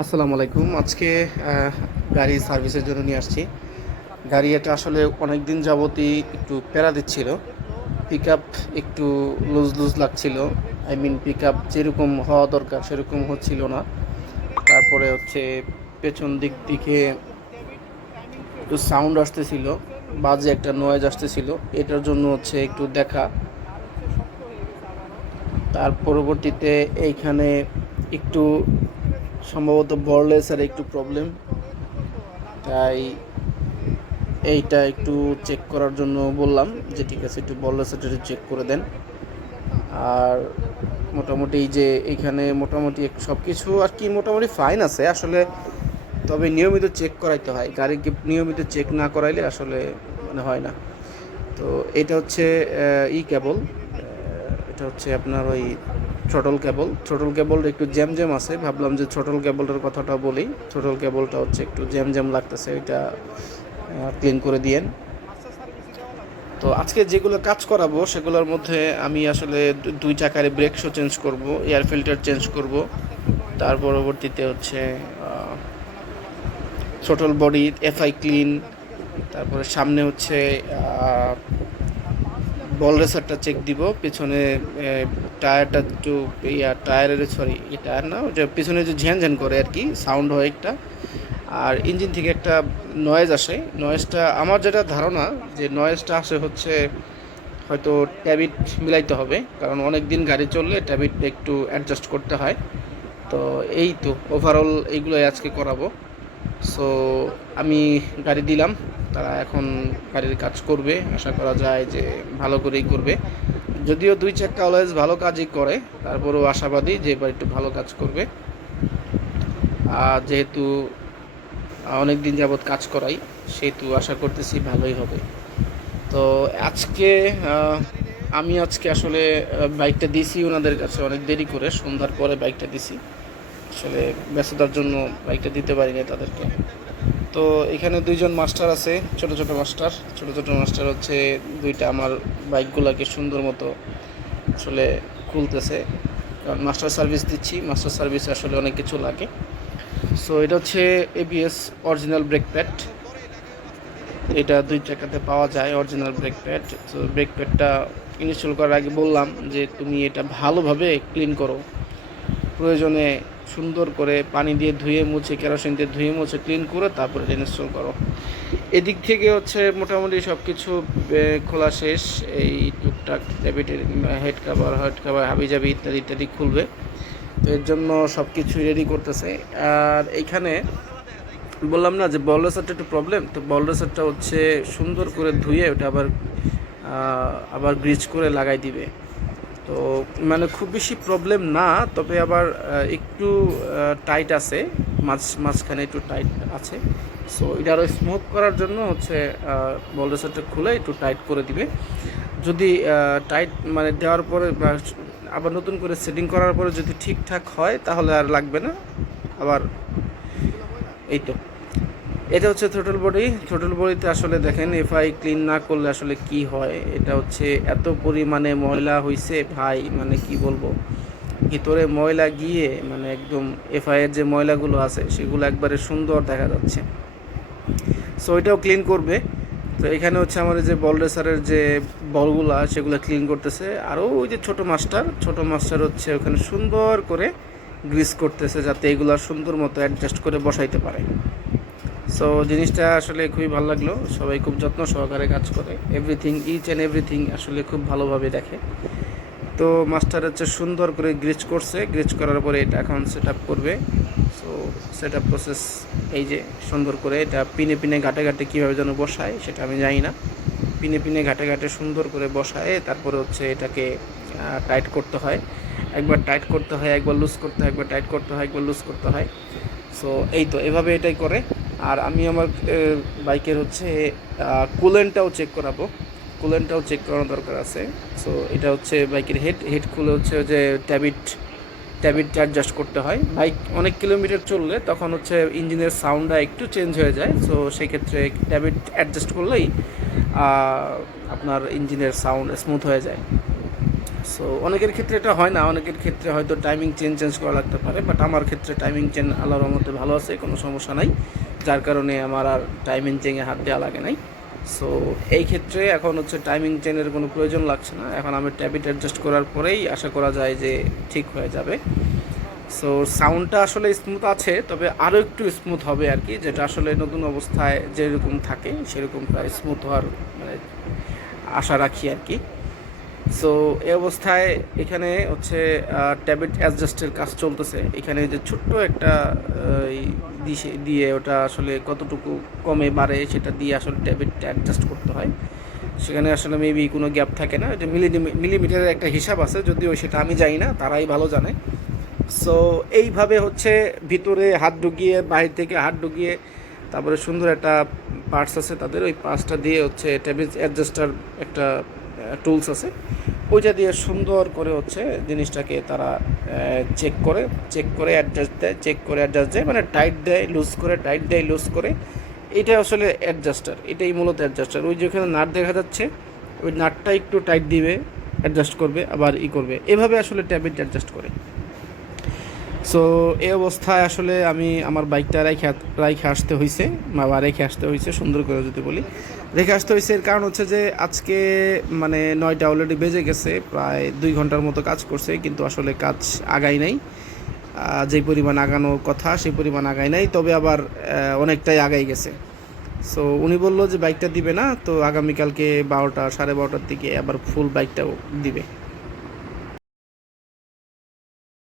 আসসালামু আলাইকুম। আজকে গাড়ি সার্ভিসের জন্য নিয়ে আসছি। গাড়ি এটা আসলে অনেক দিন যাবতই একটু প্যারা দিচ্ছিল। পিকআপ একটু লুজ লাগছিল। আই মিন পিকআপ যেরকম হওয়া দরকার সেরকম হচ্ছিল না। তারপরে হচ্ছে পেছন দিক থেকে একটু সাউন্ড আসতেছিল, বাজে একটা নয়েজ আসতেছিল। এটার জন্য হচ্ছে একটু দেখা। তার পরবর্তীতে এইখানে একটু সম্ভবত বড়লেসের একটু প্রবলেম, তাই এইটা একটু চেক করার জন্য বললাম যে ঠিক আছে একটু বললে সেটা চেক করে দেন। আর মোটামুটি এই যে এইখানে মোটামুটি সব কিছু আর কি মোটামুটি ফাইন আছে আসলে, তবে নিয়মিত চেক করাইতে হয়। গাড়িকে নিয়মিত চেক না করাইলে আসলে মানে হয় না। তো এটা হচ্ছে কেবল, এটা হচ্ছে আপনার ওই থ্রোটল কেবলটা একটু জ্যাম জ্যাম আছে। ভাবলাম যে থ্রোটল কেবলটার কথাটা বলি। থ্রোটল কেবলটা হচ্ছে একটু জ্যাম জ্যাম লাগতেছে, এটা ক্লিন করে দিয়েন। তো আজকে যেগুলো কাজ করাবো সেগুলোর মধ্যে আমি আসলে দুই চাকারে ব্রেক শো চেঞ্জ করব, এয়ার ফিল্টার চেঞ্জ করব। তার পরবর্তীতে হচ্ছে থ্রোটল বডি এফআই ক্লিন। তারপরে সামনে হচ্ছে বল রেসারটা চেক দিব। পেছনে টায়ারটা একটু টায়ারের সরি টায়ার না, ওটা পিছনে যে ঝ্যান ঝ্যান করে আর কি, সাউন্ড হয় একটা। আর ইঞ্জিন থেকে একটা নয়েজ আসে। নয়েজটা আমার যেটা ধারণা যে নয়েজটা আসে হচ্ছে হয়তো ট্যাবিট মিলাইতে হবে, কারণ অনেক দিন গাড়ি চললে ট্যাবিটটা একটু অ্যাডজাস্ট করতে হয়। তো এই তো ওভারঅল এইগুলোই আজকে করাবো। সো আমি গাড়ি দিলাম, তারা এখন গাড়ির কাজ করবে। আশা করা যায় যে ভালো করেই করবে। যদিও দুই চাক্কা অলওয়েজ ভালো কাজই করে, তারপরেও আশাবাদী যে এবার একটু ভালো কাজ করবে। আর যেহেতু অনেক দিন যাবৎ কাজ করাই, সেহেতু আশা করতেছি ভালোই হবে। তো আজকে আমি আসলে বাইকটা দিছি ওনাদের কাছে অনেক দেরি করে, সন্ধ্যার পরে বাইকটা দিছি। আসলে ব্যস্ততার জন্য বাইকটা দিতে পারি না তাদেরকে। তো এখানে দুইজন মাস্টার আছে, ছোট ছোট মাস্টার হচ্ছে দুইটা আমার বাইকগুলোকে সুন্দর মতো আসলে খুলতেছে। কারণ মাস্টার সার্ভিস দিচ্ছি, মাস্টার সার্ভিসে আসলে অনেক কিছু লাগে। সো এটা হচ্ছে এবিএস অরিজিনাল ব্রেক প্যাড। এটা দুই চাকাতে পাওয়া যায় অরিজিনাল ব্রেক প্যাড। তো ব্রেক প্যাডটা ইনস্টল করার আগে বললাম যে তুমি এটা ভালোভাবে ক্লিন করো, প্রয়োজনে সুন্দর করে পানি দিয়ে ধুয়ে মুছে, কেরোসিন দিয়ে ধুয়ে মুছে ক্লিন করে তারপরে এটা ইনস্টল করো। এদিক থেকে হচ্ছে মোটামুটি সব কিছু খোলা শেষ। এই টুকটাক ট্যাবেটের হেড কাভার হাবিজাবি ইত্যাদি ইত্যাদি খুলবে। তো এর জন্য সব কিছু রেডি করতেছে। আর এইখানে বললাম না যে বল রেসারটা একটু প্রবলেম, তো বল রেসারটা হচ্ছে সুন্দর করে ধুয়ে ওটা আবার গ্রিজ করে লাগাই দিবে। তো মানে খুব বেশি প্রবলেম না, তবে আবার একটু টাইট আছে, মাঝখানে একটু টাইট আছে। সো এটা আরও স্মুথ করার জন্য হচ্ছে বল রেসারটা খুলে একটু টাইট করে দিবে। যদি টাইট মানে দেওয়ার পরে বা আবার নতুন করে সেটিং করার পরে যদি ঠিকঠাক হয় তাহলে আর লাগবে না আবার। এই তো এটা হচ্ছে থ্রোটল বডিতে আসলে দেখেন এফআই ক্লিন না করলে আসলে কি হয়। এটা হচ্ছে এত পরিমাণে ময়লা হইছে ভাই, মানে কি বলবো, ভিতরে ময়লা গিয়ে মানে একদম এফআই এর যে ময়লাগুলো আছে সেগুলো একবারে সুন্দর দেখা যাচ্ছে। সো এটাও ক্লিন করবে। তো এখানে হচ্ছে আমাদের যে বল রেসারের যে বলগুলো সেগুলো ক্লিন করতেছে। আরও ওই যে ছোটো মাস্টার হচ্ছে ওখানে সুন্দর করে গ্রিস করতেছে যাতে এগুলো সুন্দর মতো অ্যাডজাস্ট করে বসাইতে পারে। সো জিনিসটা আসলে খুবই ভালো লাগলো, সবাই খুব যত্ন সহকারে কাজ করে, ইচ অ্যান্ড এভরিথিং আসলে খুব ভালোভাবে দেখে। তো মাস্টার হচ্ছে সুন্দর করে গ্রিচ করার পরে এটা এখন সেট আপ করবে। সো সেট আপ প্রসেস এই যে সুন্দর করে এটা পিনে ঘাটে কীভাবে যেন বসায় সেটা আমি জানি না। পিনে ঘাটে সুন্দর করে বসায় তারপরে হচ্ছে এটাকে টাইট করতে হয়। একবার টাইট করতে হয়, একবার লুজ করতে হয়, একবার টাইট করতে হয়, একবার লুজ করতে হয়। সো এই তো এভাবে এটাই করে। আর আমি আমার বাইকের হচ্ছে কুলেন্টটাও চেক করানো দরকার আছে। সো এটা হচ্ছে বাইকের হেড খুলে হচ্ছে যে ট্যাবিটটা অ্যাডজাস্ট করতে হয়। বাইক অনেক কিলোমিটার চললে তখন হচ্ছে ইঞ্জিনের সাউন্ডটা একটু চেঞ্জ হয়ে যায়। সো সেক্ষেত্রে ট্যাবিট অ্যাডজাস্ট করলেই আপনার ইঞ্জিনের সাউন্ড স্মুথ হয়ে যায়। সো অনেকের ক্ষেত্রে এটা হয় না, অনেকের ক্ষেত্রে হয়তো টাইমিং চেঞ্জ করা লাগতে পারে, বাট আমার ক্ষেত্রে টাইমিং চেন আল্লাহর রহমতে ভালো আছে, কোনো সমস্যা নাই, যার কারণে আমার আর টাইমিং চেনে হাত দেওয়া লাগে নাই। সো এই ক্ষেত্রে এখন হচ্ছে টাইমিং চেনের কোনো প্রয়োজন লাগছে না, এখন আমি ট্যাবিট অ্যাডজাস্ট করার পরেই আশা করা যায় যে ঠিক হয়ে যাবে। সো সাউন্ডটা আসলে স্মুথ আছে, তবে আরও একটু স্মুথ হবে আর কি, যেটা আসলে নতুন অবস্থায় যেরকম থাকে সেরকম প্রায় স্মুথ হওয়ার মানে আশা রাখি আর কি। সো এই অবস্থায় এখানে হচ্ছে ট্যাবেট অ্যাডজাস্টের কাজ চলতেছে। এখানে যে ছোট্ট একটা দিয়ে ওটা আসলে কতটুকু কমে বাড়ে সেটা দিয়ে আসলে ট্যাবেটটা অ্যাডজাস্ট করতে হয়। সেখানে আসলে মেবি কোনো গ্যাপ থাকে না, এটা মিলিমিটারের একটা হিসাব আছে, যদিও সেটা আমি জানি না, তারাই ভালো জানে। সো এইভাবে হচ্ছে ভিতরে হাত ঢুকিয়ে, বাইরে থেকে হাত ঢুকিয়ে, তারপরে সুন্দর একটা পার্টস আছে তাদের, ওই পার্টসটা দিয়ে হচ্ছে টেবিল অ্যাডজাস্টার একটা টুলস আছে, ওইটা দিয়ে সুন্দর করে হচ্ছে জিনিসটাকে তারা চেক করে অ্যাডজাস্ট দেয়, মানে টাইট দেয় লুজ করে, টাইট দেয় লুজ করে। এটা আসলে অ্যাডজাস্টার, এটাই মূলত অ্যাডজাস্টার। ওই যেখানে নাট দেখা যাচ্ছে ওই নাটটা একটু টাইট দিবে, অ্যাডজাস্ট করবে, আবার করবে, এভাবে আসলে ট্যাবেট অ্যাডজাস্ট করে। সো এই অবস্থায় আসলে আমি আমার বাইকটা রেখে আসতে হয়েছে, বা রেখে আসতে হয়েছে সুন্দর করে যদি বলি, রেখে আসতে হয়েছে। এর কারণ হচ্ছে যে আজকে মানে 9টা অলরেডি বেজে গেছে, প্রায় 2 ঘন্টার মতো কাজ করছে, কিন্তু আসলে কাজ আগাই নাই, যেই পরিমাণ আগানোর কথা সেই পরিমাণ আগাই নাই, তবে আবার অনেকটাই আগাই গেছে। সো উনি বললো যে বাইকটা দিবে না, তো আগামীকালকে 12টা 12:30টার দিকে আবার ফুল বাইকটাও দিবে।